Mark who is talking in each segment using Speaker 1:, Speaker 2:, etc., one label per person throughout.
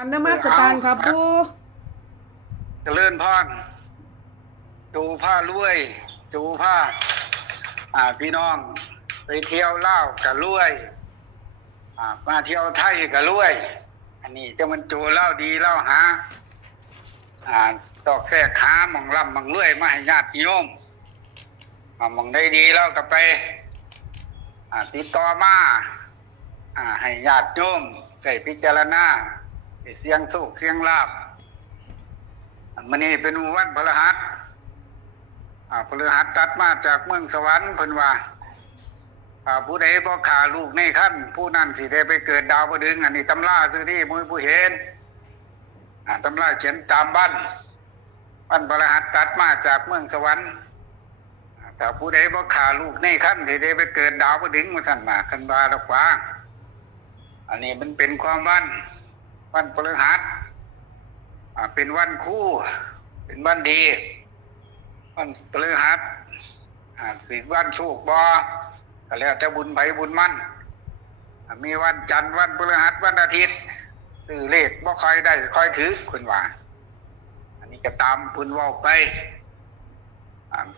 Speaker 1: ตามนมัสการครับปู
Speaker 2: เจริญพรจูผ้ารวยจูผ้าอ่าพี่น้อง ไปเที่ยวเล่าวกับรวยอ่ามาเที่ยวไทยกับรวย อันนี้จะมันจูเล่าดีเล่าหาอ่าสอกแสกหาหมองลำหมองรวยมาให้ญาติโยมอ่าหมองได้ดีแล้วก็ไปอ่าติดต่อมาอ่าให้ญาติโยมใส่พิจารณา เสียงสุขเสียงลาบมันนี้เป็นวันพฤหัสอ่าพฤหัสตัดมาจากเมืองสวรรค์เพิ่นว่าผู้ใดบ่ขาลูกในขั้นผู้นั้นสิได้ไปเกิดดาวบดึงส์อันนี้ตำราซื้อที่มือผู้เห็นตำราเขียนตามบ้านวันพฤหัสตัดมาจากเมืองสวรรค์อ่าถ้าผู้ใดบ่ขาลูกในขั้นสิได้ไปเกิดดาวบดึงส์มาสั่นมาคันว่าดอกว่า อันนี้มันเป็นความวัน วันพฤหัสอ่าเป็นวันคู่ เป็นวันดี วันพฤหัสอ่าสิวันโชคบอก็แล้วแต่บุญไผบุญมั่น มีวันจันทร์วันพฤหัสวันอาทิตย์ซื้อเลขบ่ค่อยได้ค่อยถือคุณว่า อันนี้ก็ตามพุนว่าไป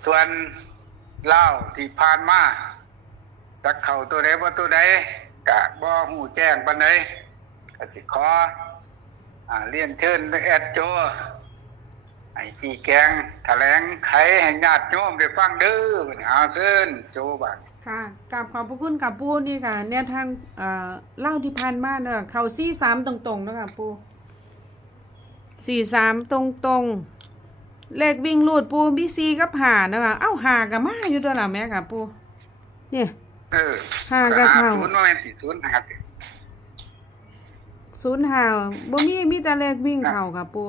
Speaker 2: ส่วนเล่าที่ผ่านมาจักเข้าตัวใดบ่าตัวใดกะบ่หูแจ้งปานใด ก็สิขออ่าเรียนเชิญแอดโจให้ชี้แกงแถลงไขให้ญาติโยมได้ฟังเด้อบัดนี้เอาเชิญโจบัด
Speaker 1: ค่ะกราบขอบพระคุณกับปูนี่ค่ะแนวทางเอ่อเล่าที่ผ่านมาเนาะเขาซี่สามตรงๆเนาะคะปูสี่สามตรงๆ เลขวิ่งลูดปูมีซีกับหาเนาะคะเอ้าหากับมาอยู่ตัวละแม่ค่ะปูเนี่ย
Speaker 2: เออ
Speaker 1: ห้าก็เข้า
Speaker 2: ศูนย์ว่าแม่นสิศูนย์หาเด้อ
Speaker 1: ศูนย์หาบ่มีมีแต่เลขวิ่งเข่าค่ะปู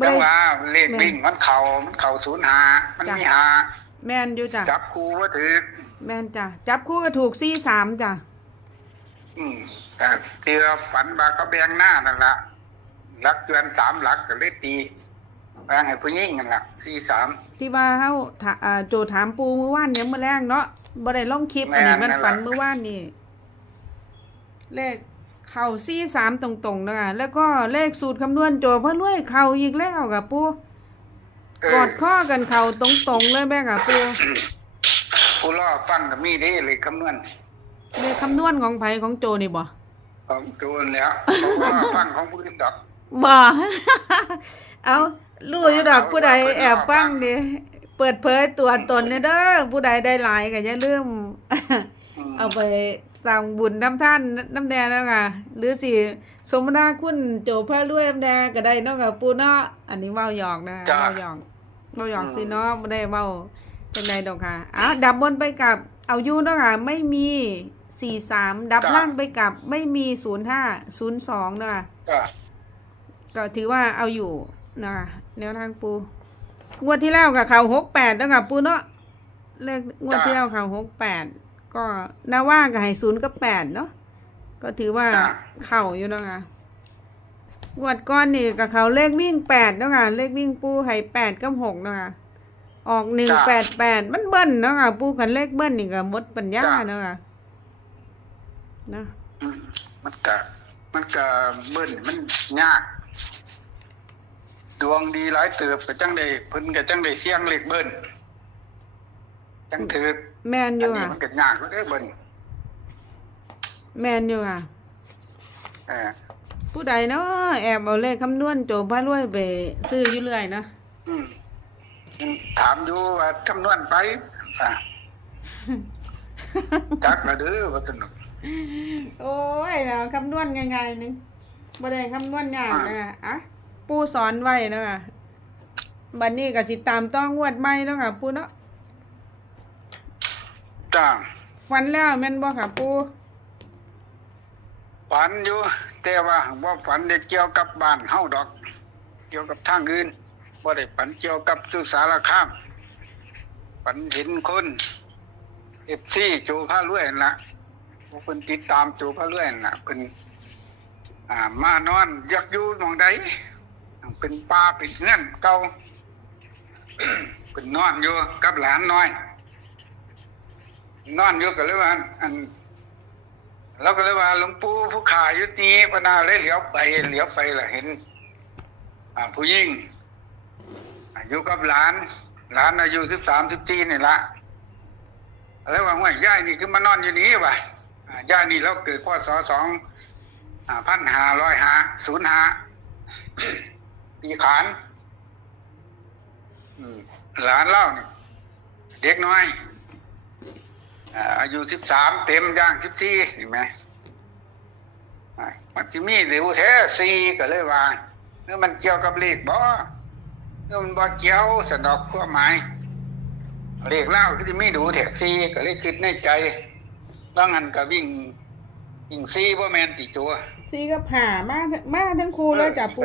Speaker 1: บ่
Speaker 2: จัง
Speaker 1: ได้
Speaker 2: ว่าเลขวิ่งมันเข้ามันเข้าศูนย์หามัน
Speaker 1: จ้ะ
Speaker 2: มีหา
Speaker 1: แม่นอยู่จ้ะ
Speaker 2: จับคู่บ่ถือ
Speaker 1: แม่นจ้ะจับคู่ก็ถูกซี่สามจ้ะ
Speaker 2: อืมแต่ที่เราฝันว่าเขาแบ่งหน้านั่นล่ะหลักเดือนสามหลักก็เลยตีแบ่งให้ผู้หญิงนั่นล่ะ43
Speaker 1: ที่ว่าเฮาถาอ่าโจถามปูเมื่อวานเนี่ยเมื่อแรงเนาะบ่ได้ลงคลิปอันนี้
Speaker 2: แม่น
Speaker 1: มันฝัน
Speaker 2: นั่นล่ะ
Speaker 1: เมื่อวานนี่เลข เข่าซี่สามตรงๆนะคะแล้วก็เลขสูตรคำนวณโจพ่อรวยเข่าอีกแล้วกับปู
Speaker 2: เอกอ
Speaker 1: อดข้อกันเข่าตรงๆเลยแม่กับปู
Speaker 2: ผู้รอฟังก็มีเด้เลยคำนวณ
Speaker 1: เลขคำนวณของไผของโจนี่บ่
Speaker 2: ของโจรแล้วผู้รอฟังของผู้อื่นดอก
Speaker 1: บ่เอารู้อยู่ดอกผู้ใดแอบฟังดิเปิดเผยตัวตนเนี่ยเด้อผู้ใดได้หลายก็อย่าลืม
Speaker 2: ม
Speaker 1: เอาไป สร้างบุญน้ำท่านน้ำแดงแล้วค่ะหรือสิสมนาคุณโจพระรวยน้ำแดงก็ได้เนาะค่ะปูเนาะอันนี้เว้าหยอกนะ
Speaker 2: จ้ะ
Speaker 1: เว้าหยอกเว้าหยอก
Speaker 2: อืม
Speaker 1: สิเนาะไม่ได้เว้าเป็นไรดอกค่ะอ้าวดับบนไปกับเอาอยู่เนาะค่ะไม่มีสี่สามดับล่างไปกับไม่มีศูนย์ห้าศูนย์สองเนาะค่ะ
Speaker 2: ก็
Speaker 1: ก็ถือว่าเอาอยู่นะคะแนวทางปูงวดที่แล้วกับเขาหกแปดแล้วกับปูเนาะเลขงวดที่แล้วเขาหกแปด ก็นาว่ากับให้ศูนย์กับแปดเนาะก็ถือว่าเข่าอยู่เนาะค่ะงวดก้อนนี่กับเขาเลขวิ่งแปดเนาะค่ะเลขวิ่งปูให้แปดกับหกเนาะค่ะออกหนึ่งแปดแปดมันเบิ้ลเนาะค่ะปูกันเลขเบิ้ลนี่ก็หมดปัญญาเนาะค่ะเนาะ
Speaker 2: อืมมันก็มันก็เบิ้นมันยาก ดวงดีหลายเติบก็จังได้เพิ่นก็จังได้เสียงเลขเบิ้นจังถือ
Speaker 1: แมนอ
Speaker 2: อัน
Speaker 1: ยู่
Speaker 2: นี้
Speaker 1: ค่ะ
Speaker 2: มันก็ยากอยู่เด้อเบิ้น
Speaker 1: แมนอยู่ค่ะ
Speaker 2: เออ
Speaker 1: ผู้ใดเนาะแอบเอาเลขคำนวณโจพระรวยไปซื้ออยู่เรื่อยนะ
Speaker 2: อืมถามอยู่ว่าคำนวณไปอะ จักละเด้อว่าสนุก
Speaker 1: โอ้ยเนาะคำนวณง่ายๆนึงบ่ได้คำนวณยากนะคะอะปูสอนไว้นะคะบัดนี้ก็สิตามต้องงวดใหม่เนาะค่ะปูเนาะ
Speaker 2: จ้า
Speaker 1: ฟันแล้วแม่นบ่ค่ะปู
Speaker 2: ฝันอยู่ แต่ว่าบ่ฝันได้เกี่ยวกับบ้านเฮาดอก เกี่ยวกับทางอื่นบ่ได้ฝันเกี่ยวกับสุสารคามฝันเห็นคนเอฟซีจูพระรวยนั่นล่ะพวกเพิ่นติดตามจูพระรวยนั่นล่ะเพิ่นอ่ามานอนอยากอยู่หม่องใดเป็นป่าเป็นเฮือนเก่าเพิ่นนอนอยู่กับหลานน้อย นอนอยู่ก็เลยว่า อันแล้วก็เลยว่าหลวงปู่ผู้ขายุติปนาเลยเหลียวไปเหลียวไปล่ะเห็น อ่า ผู้หญิงอายุกับหลานหลานอายุสิบสามสิบสี่นี่ละแล้วว่าห่วยย่ายนี่คือมานอนอยู่นี่วะอ่าย่ายนี่เราเกิดพศสองพันหาร้อยหาศูนย์หาปีขานหลานเล่านี่เด็กน้อย อ่าอายุสิบสามเต็มย่างสิบสี่เห็นไหมอ่ามันสิมีเดี๋ยวแท้สี่ก็เลยว่าเมื่อมันเกี่ยวกับเลขบ่เมื่อมันบ่เกี่ยวสนอกความหมายเลขเล่าคือสิมีดูแท้สี่ก็เลยคิดในใจต้องหันก็วิ่งวิ่งสี่บ่แม่นติตัว
Speaker 1: ซีกับผ่ามามาทั้งครูเลยจ้ะปู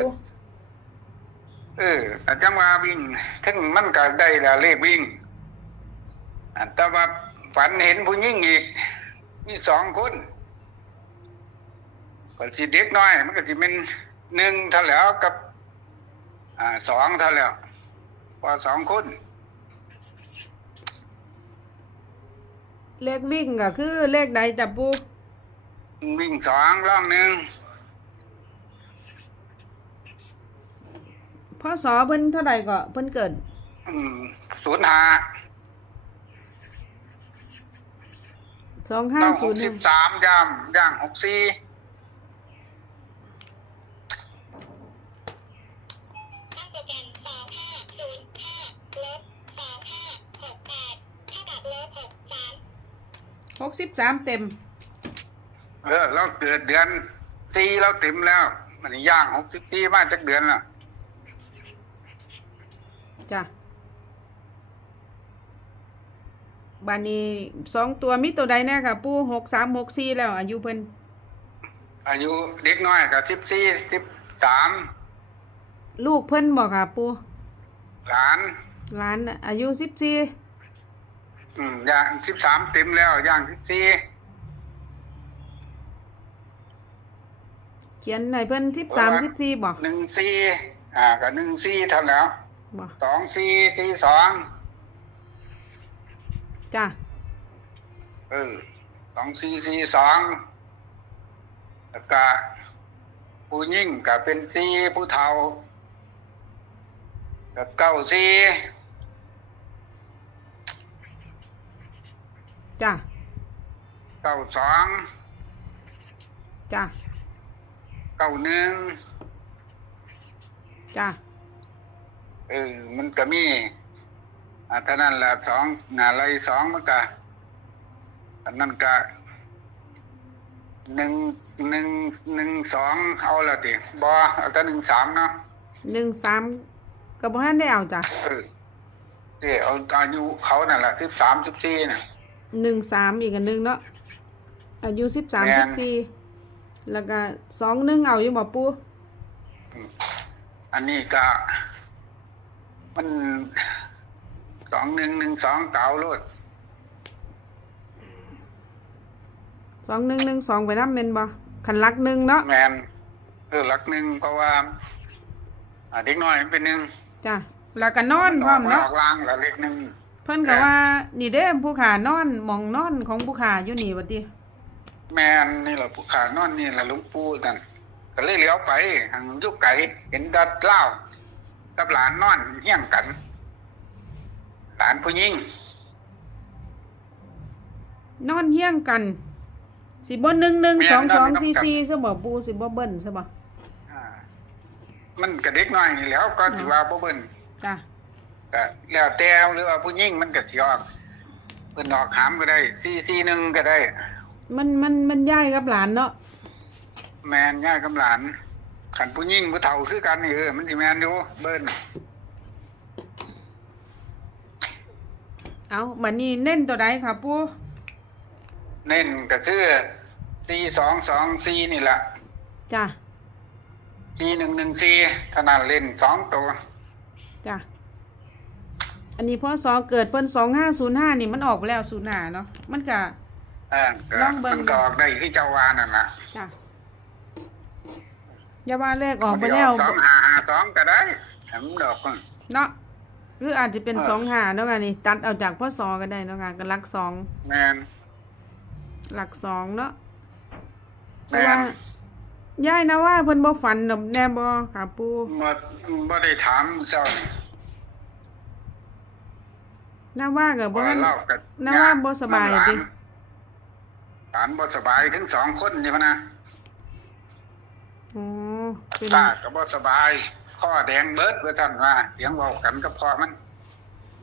Speaker 2: เออแต่จังว่าวิ่งถึงมันก็ได้ละเลขวิ่งอะแต่ว่า ฝันเห็นผู้หญิงอีก มีสองคนก็สิเด็กน้อย มันก็สิเป็นหนึ่งเท่าแล้วกับอ่าสองเท่าแล้วพอสองคน
Speaker 1: เลขวิ่งก็คือเลขใดจ้ะปู
Speaker 2: วิ่งสองล่องหนึ่ง
Speaker 1: พ่อสอเพิ่นเท่าใดก็เพิ่นเกิด
Speaker 2: ศูนย์ห้า
Speaker 1: สองห้า
Speaker 2: ล่องห
Speaker 1: ศูน
Speaker 2: ก
Speaker 1: ย์
Speaker 2: สิบสามย่างย่างหกสี่
Speaker 3: ตั้งโปรแกรมสองห้าศูนย์ห้าลบสองห้าหกแปดเท่ากับลบหกสาม
Speaker 1: หกสิบสามเต็ม
Speaker 2: เออเราเกิดเดือนสี่เราเต็มแล้วมันย่างหกสิบสี่มาจากเดือนแล้ว
Speaker 1: จ้ะ บานนี้สองตัวมีตัวใดแน่ค่ะ ปูหกสามหกสี่แล้ว อายุเพิ่น
Speaker 2: อายุเด็กน้อยกับสิบสี่สิบสาม
Speaker 1: ลูกเพิ่นบอกค่ะ ปู
Speaker 2: หลาน
Speaker 1: หลานน่ะอายุสิบสี่
Speaker 2: อืมย่างสิบสามเต็มแล้วย่างสิบสี่
Speaker 1: เขียนให้เพิ่นสิบสามสิบสี่บอก
Speaker 2: หนึ่งสี่อ่ากับหนึ่งสี่เท่าแล้ว
Speaker 1: บอก
Speaker 2: สองสี่สี่สอง
Speaker 1: จ้ะ
Speaker 2: เออสองสี่สี่สองแล้วก็ผู้ยิ่งกับเป็นสี่ผู้เฒ่ากับเก้าสี่
Speaker 1: จ้ะ
Speaker 2: เก้าสอง
Speaker 1: จ้ะ
Speaker 2: เก้าหนึ่ง
Speaker 1: จ้ะ
Speaker 2: เออมันก็มี อ่าเท่านั้นแหละสองหนาไรสองมันก็อันนั้นก็หนึ่งหนึ่งหนึ่งสองเอาละติบอเอาแต่หนึ่งสามเนาะ
Speaker 1: หนึ่งสามกับพ่านได้เอาจ้ะ
Speaker 2: เออเดี๋ยวเอาอายุเขานั่นแหละสิบสามสิบสี่น่ะ
Speaker 1: หนึ่งสามอีกอันหนึ่งเนาะอายุสิบสาม
Speaker 2: แม่
Speaker 1: สิ
Speaker 2: น
Speaker 1: บสี่แล้วก็สองหนึ่งเอาอยู่บอกปู
Speaker 2: อันนี้ก็มัน สองหนึ่งหนึ่งสองเก่าโลด
Speaker 1: สองหนึ่งหนึ่งสองไปน้ำเมนบ่ขันลักหนึ่งเนาะ
Speaker 2: แมนเออหลักหนึ่งเพราะว่าอ่าเด็กน้อยมันเป็นหนึ่ง
Speaker 1: จ้ะแล้วก็นอนพร้อม
Speaker 2: อ
Speaker 1: เนาะ
Speaker 2: อกล่างแล้วเล็กหนึ่ง
Speaker 1: เพิ่นก็ว่า นี่เด้ผู้ขานอนหมองนอนของผู้ขาอยู่นี่บัดนี้
Speaker 2: แมนนี่แหละผู้ขานอนนี่แหละหลุงปู่นั่นก็เลยเลี้ยวไปทางยุกไก่เห็นดัดเล่ากับหลานนอนเฮี้ยงกัน หลานผู้หญิง
Speaker 1: นอนเฮี้ยงกัน สิบ่หนึ่งหนึ่งสองสองสี่สี่ซะบ่ปูสิบ่เบิ้นซะบ่
Speaker 2: อ่ามันก็เด็กน้อยนี่แหล้วก็สิว่าบ่เบิ่น
Speaker 1: จ้ะ
Speaker 2: ก็แล้วแต่หรือว่าผู้หญิงมันก็สิออกเพิ่นออกหามก็ได้441ก็ได้
Speaker 1: มันมันมันย้ายกับหลานเนาะ
Speaker 2: แมนย่ายกำหลานขันผู้หญิงผู้เฒ่าคือกันนี่เออมันสิแมนอยู่เบิ้น
Speaker 1: เอาบัดนี้เน้นตัวใดค่ะปู
Speaker 2: เน้นก็คือสี่สองสองสี่นี่แหละ
Speaker 1: จ้ะ
Speaker 2: สี่หนึ่งหนึ่งสี่ขนาดเล่นสองตัว
Speaker 1: จ้ะอันนี้พ่อสอเกิดเพิ่นสองห้าศูนย์ห้านี่มันออกไปแล้วศูนย์ห้าเนาะมันก็
Speaker 2: เออก็
Speaker 1: ลองเบิ่ง
Speaker 2: มันก็ออกได้คือเจ้าวานั่นล่ะ
Speaker 1: จ้ะอย่าว่าเลขออกไปแล้ว
Speaker 2: สองห้าห้าสองก็ได้แถมดอกมัน
Speaker 1: เนาะ หรืออาจจะเป็น
Speaker 2: เออ
Speaker 1: สองหาเนาะค่ะนี่ตัดเอาจากพ่อสอก็ได้เนาะค่ะก็หลักสอง
Speaker 2: แมน
Speaker 1: หลักสองเนาะเพราะว่าย่ายนะว่าเพิ่นบ่ฝันดอกแน่บ่ค่ะปู
Speaker 2: บ่บ่ได้ถามเจ้านี่
Speaker 1: น่าว่าก็บ่
Speaker 2: ว่า
Speaker 1: ทัน
Speaker 2: เล่ากับ
Speaker 1: น่าว่าบ่สบายดิ
Speaker 2: หลานบ่สบายถึงสองคนนี่พะนะ
Speaker 1: อ๋อเป็น
Speaker 2: ตาก็บ่สบาย ข้อแดงเบิดว่าซั่นว่าเสียงเว้ากันกับพ่อมัน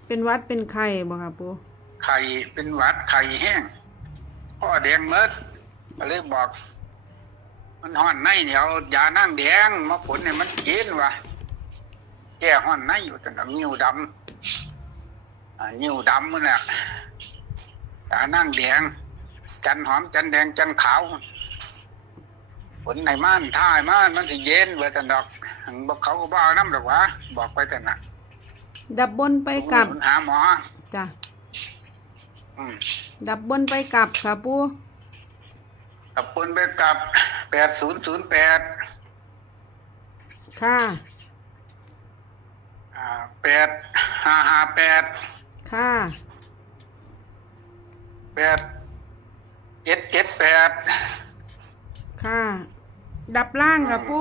Speaker 1: เป็นหวัดเป็นไข้บ่ค่ะปู
Speaker 2: ไข่เป็นหวัดไข่แห้งข้อแดงเบิดก็เลยบอก มันฮ้อนในนี่เอายานั่งแดงมาผลให้มันกินว่ะแก้ฮ้อนในอยู่จังนิ้วดำอ่านิ้วดำมันแหละยานั่งแดง จันหอมจันแดงจันขาวผลในม่านท่ายม่านมันสิเย็นว่าจันดอก บอกเขาก็บ่เอาน้ำดอกวะบอกไปจันนะ
Speaker 1: ดับบนไปกลับ
Speaker 2: หาหมอ
Speaker 1: จ้ะ
Speaker 2: อืม
Speaker 1: ดับบนไปกลับค่ะปู
Speaker 2: กับปนไปกับแปดศูนย์ศูนย์แปด
Speaker 1: ค่ะ
Speaker 2: อ่าแปดห้าห้าแปด
Speaker 1: ค่ะ
Speaker 2: แปดเจ็ดเจ็ดแปด
Speaker 1: ค่ะ ดับล่างค่ะปู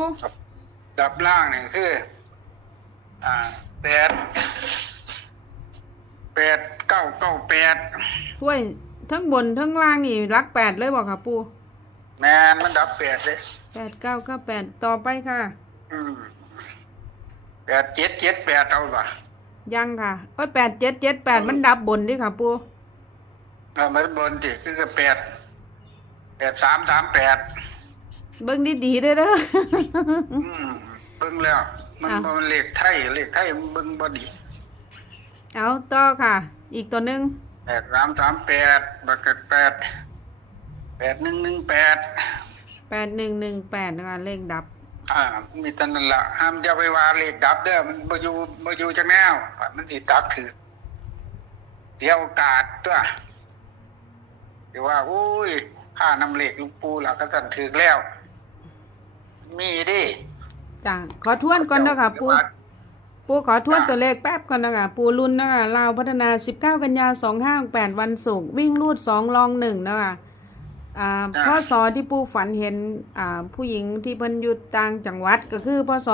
Speaker 2: ดับล่างนี่คือ อ่าแปดแปดเก้าเก้าแปด
Speaker 1: ช่วยทั้งบนทั้งล่างนี่รักแปดเลยบอกค่ะปู
Speaker 2: แมนมันดับแปดเลย
Speaker 1: แปดเก้าเก้าแปดต่อไปค่ะ
Speaker 2: อืมแปดเจ็ดเจ็ดแปดเอาป่ะ
Speaker 1: ยังค่ะโอ้ยแปดเจ็ดเจ็ดแปดมันดับบนดิค่ะปู
Speaker 2: เออมันบนที่คือแปดแปดสามสามแปด
Speaker 1: เบิ้งดีๆเด้อเด้อ
Speaker 2: อืม เบิ่งแล้ว มัน
Speaker 1: อะ
Speaker 2: บ่มันเลขไทยเลขไทยมันเบิ่งบ่ดี
Speaker 1: เอาต่อค่ะ อีกตัวหนึ่ง
Speaker 2: แปดสามสามแปดบักเกิดแปดแปดหนึ่งหนึ่งแปด
Speaker 1: แปดหนึ่งหนึ่งแปดนะคะเลขดับ
Speaker 2: อ่ามีแตนั่นละห้ามจะไปว่าเลขดับเด้อมันบ่อยู่บ่อยู่จักแนวมันสิตักถือเสียโอกาสตัวหรือว่าอุ้ยค่านำเลขลูกปูล่ะก็สั่นถือแล้ว มีดิ
Speaker 1: จ้ะขอทวนก่อนนะคะปูปูขอทวนตัวเลขแป๊บก่อนนะคะปูรุ่นนะคะลาวพัฒนา 19 กันยา 258วันศุกร์วิ่งรูด 2 ลอง 1 นะคะอ่าพ่อสอที่ปูฝันเห็นอ่าผู้หญิงที่เพิ่นอยู่ต่างจังหวัดก็คือพศ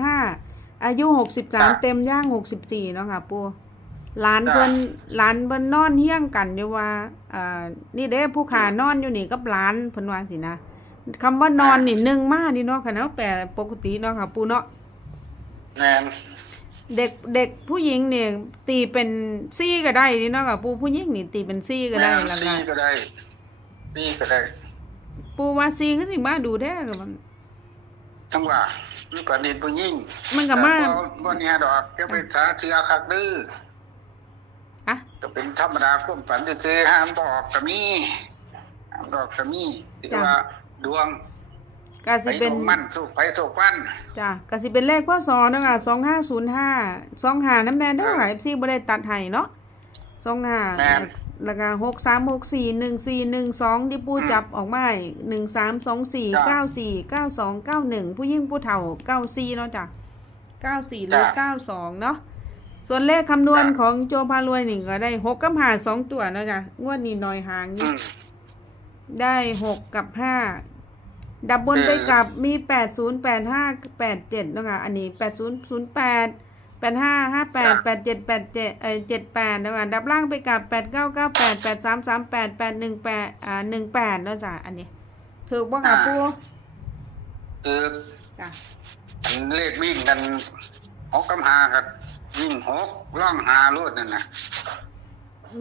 Speaker 1: 2505 อายุ 63 เต็มย่าง 64 เนาะค่ะปูหลานเพิ่นหลานเพิ่นนอนเฮี้ยงกันอยู่ว่าอ่านี่เด้ผู้ขานอนอยู่นี่กับหลานเพิ่นว่าสินะ คำว่านอนนี่หนึ่งมานี่เนาะค่ะเนาะแปลปกติเนาะค่ะปูเนาะ
Speaker 2: แม่น
Speaker 1: เด็กเด็กผู้หญิงเนี่ยตีเป็นซี่ก็ได้นี่เนาะกับปูผู้หญิงนี่ตีเป็นซี่ก็ได้
Speaker 2: แม่น
Speaker 1: แล้ว
Speaker 2: ซี
Speaker 1: ก็
Speaker 2: ก็ได้ซีก็ได้
Speaker 1: ปูว่าซี่ก็สิมาดูแท้กับมัน
Speaker 2: ทั้งว่ามันก็นิดผู้หญิง
Speaker 1: มันก็มา
Speaker 2: แต่บ่บ่เนี่ยดอกจะไปสาเสือคักดื้อ
Speaker 1: อะ
Speaker 2: ก็เป็นธรรมดาความฝันซื่อๆห้ามบอกก็มีห้ามบอกก็มีที่ว่า ดวง
Speaker 1: ก็
Speaker 2: ไป
Speaker 1: สิเป็น
Speaker 2: ดวงมันสู้ไปสู้มัน
Speaker 1: จ้ะก็สิเป็นเลขพ่อสอเนาะค่ะสองห้าศูนย์ห้าสองหาน้ำแดงเด้อค่ะเอฟซีบ่ได้ตัดให้เนาะสองห้าแล้วก็หกสามหกสี่หนึ่งสี่หนึ่งสองที่ปูจับออกมาหนึ่งสามสองสี่เก้าสี่เก้าสองเก้าหนึ่งผู้ยิ่งผู้เฒ่าเก้าสี่เนาะจ้ะเก้าสี่หรือเก้าสองเนาะส่วนเลขคำนวณของโจพารวยหนึ่งก็ได้หกกับหาสองตัวนะจ๊ะงวดนี้หน่อยหาง
Speaker 2: อื
Speaker 1: นี่
Speaker 2: ม
Speaker 1: ได้หกกับห้าดับบนไปกับมีแปดศูนย์แปดห้าแปดเจ็ดนะคะอันนี้แปดศูนย์ศูนย์แปดแปดห้าห้าแปดแปดเจ็ดแปดเจ็ดเออเจ็ดแปดนะคะดับล่างไปกับแปดเก้าเก้าแปดแปดสามสามแปดแปดหนึ่งแปดอ่าหนึ่งแปดนะจ๊ะอันนี้ถูกป่ะคะปู
Speaker 2: คือ
Speaker 1: จ้ะ
Speaker 2: อันเลขวิ่งกันหกกับหากับวิ่งหกล่องหาโลดนั่นน่ะ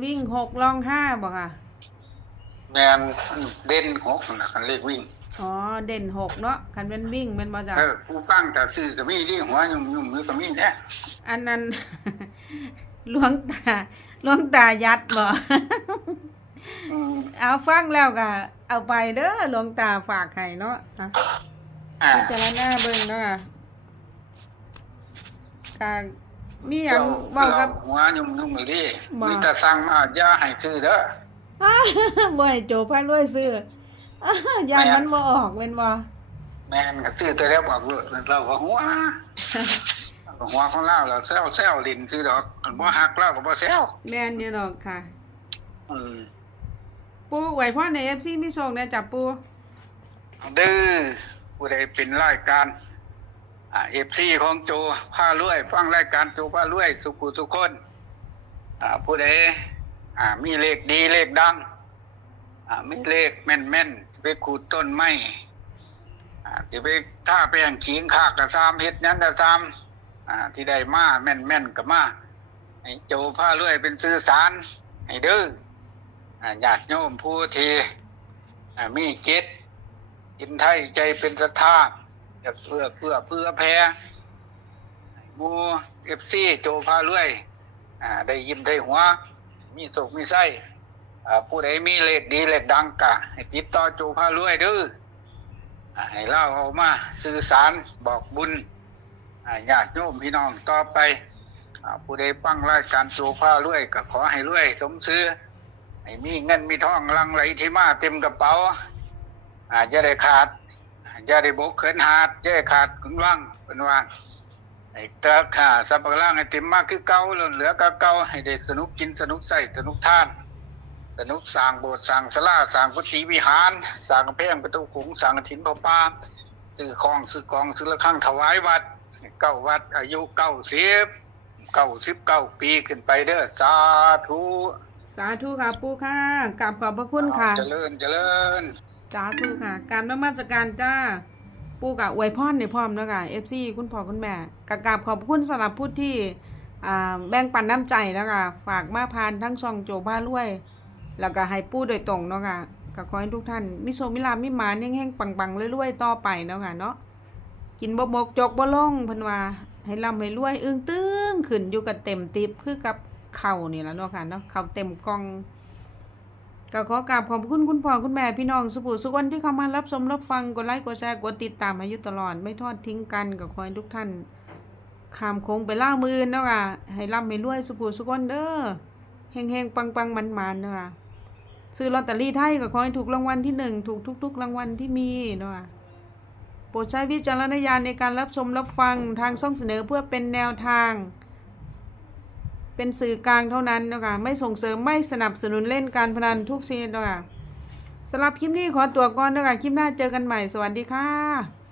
Speaker 1: วิ่งหกลองห้าบอกค่ะ
Speaker 2: แมนเด่นหกนั่นน่ะคันเลขวิ่ง
Speaker 1: อ๋อเด่นหกเนาะคันเป็นวิ่งเป็นมาจ้ะ
Speaker 2: เออผู้ปั้งแต่ซื้อก็มีที่หัวยุ่มยุ่มๆอยู่ก็มีเนี่ย
Speaker 1: อันนั้นหลวงตาหลวงตายัดบ่
Speaker 2: อืม
Speaker 1: เอาฟังแล้วก็เอาไปเด้อหลวงตาฝากให้เนาะนะ
Speaker 2: อ่า
Speaker 1: พิจารณาเบิ่งเนาะค่ะก็มีหยั
Speaker 2: เจ้าง
Speaker 1: เว้ากับ
Speaker 2: หัวยุ่มยุ่มๆเลยดิ
Speaker 1: บ่
Speaker 2: มีแต่สั่งมาอย่าให้ซื้อเด้อ
Speaker 1: บ่ให้โจพารวยซื้อยานมันบ่ออกแม่นบ่
Speaker 2: แม่นก็ซื้อตัวแล้วบอกโลดเราก็หัวก็หัวของเราเราแซวแซวลินคือดอกอันบ่ฮักเราก็บ่แซว
Speaker 1: แม่นอยู่ดอกค่ะ
Speaker 2: อืม
Speaker 1: ปูไว้พ่อใน FC มีโชคนะจับปู
Speaker 2: เด้อผู้ใดเป็นรายการอ่าเอฟซีของโจผ้ารวยฟังรายการโจผ้ารวยสุขุสุขคนอ่าผู้ใด อ่า มีเลขดีเลขดัง อ่า มีเลขแม่นแม่นไปขูดต้นไม้อ่าจะไปท่าแป้งขิงขากกระซามเฮ็ดนั้นกระซามอ่า ที่ได้มาแม่นแม่นกับมาให้โจผ้ารวยเป็นสื่อสารให้เด้ออ่าญาติโยมผู้ทีอ่ามีจิตกินไทยใจเป็นศรัทธาจะเพื่อเพื่อเพื่อแพ้หมูเอฟซีโจพาเรื่อยอ่า ได้ยิ้มได้หัว มีโศกมีไส้อ่ผู้ใดมีเลขดีเลขดังกะให้ติดต่อโจพารื่อยเด้อให้เล่าเอามาสื่อสารบอกบุญอ่าญาติโยมพี่น้องต่อไปผู้ใดฟังรายการโจพารื่อยก็ขอให้รื่อยสมซื้อให้มีเงินมีทองลังไหลที่มาเต็มกระเป๋าอาจจะได้ขาดจะได้บกเขินหาดจะได้ขาดคุณว่างเป็นว่า ไอ้ตะขาสับปะร่างให้เต็มมากคือเก่าแล้วเหลือก็เก่าให้ได้สนุกกินสนุกใส่สนุกทานสนุกสร้างโบสถ์สร้างศาลาสร้างกุฏิวิหารสร้างกำแพงประตูขุงสร้างถิ่นพระปาซื้อของซื้อกองซื้อละฆังถวายวัดเก้าวัดอายุเก้าสิบเก้าสิบเก้าปีขึ้นไปเด้อสาธุ
Speaker 1: สาธุค่ะปูค่ะกราบขอบพระคุณค่ะ
Speaker 2: เจริญเจริญ
Speaker 1: สาธุค่ะการนมัสการจ้า ปูกับอวยพรในพร้อมแล้วค่ะเอฟซีคุณพ่อคุณแม่กกราบขอบคุณสำหรับผู้ที่แบ่งปันน้ำใจแล้วค่ะ ฝากมาพานทั้งช่องโจบ้าล้วยแล้วก็ให้ปูโดยตรงเนาะค่ะก็ขอให้ทุกท่านมิโซมิลามิมานแห้งๆปังๆเรื่อยๆต่อไปเนาะค่ะเนาะกินบ่บกจกบ่ลงเพิ่นว่าให้ร่ำให้รวยอึ้งตึงขึ้นอยู่กับเต็มติบคือกับเข่านี่แหละเนาะค่ะเนาะเข่าเต็มกอง ก็ขอกราบขอบคุณคุณพ่อคุณแม่พี่น้องสุภูสุกคนที่เข้ามารับชมรับฟังกดไลค์กดแชร์กดติดตามมาอยู่ตลอดไม่ทอดทิ้งกันกับคอยทุกท่านขามคงไปล่ามือเนาะค่ะให้ร่ำให้รวยสุภูสุกคนเด้อเฮงเฮงปังปังมันมันเนาะค่ะซื้อลอตเตอรี่ไทยก็ขอให้ถูกรางวัลที่หนึ่งถูกทุก ๆ รางวัลที่มีเนาะค่ะโปรดใช้วิจารณญาณในการรับชมรับฟังทางช่องเสนอเพื่อเป็นแนวทาง เป็นสื่อกลางเท่านั้นนะคะไม่ส่งเสริมไม่สนับสนุนเล่นการพนันทุกชนิดนะคะสำหรับคลิปนี้ขอตัวก่อนนะคะคลิปหน้าเจอกันใหม่สวัสดีค่ะ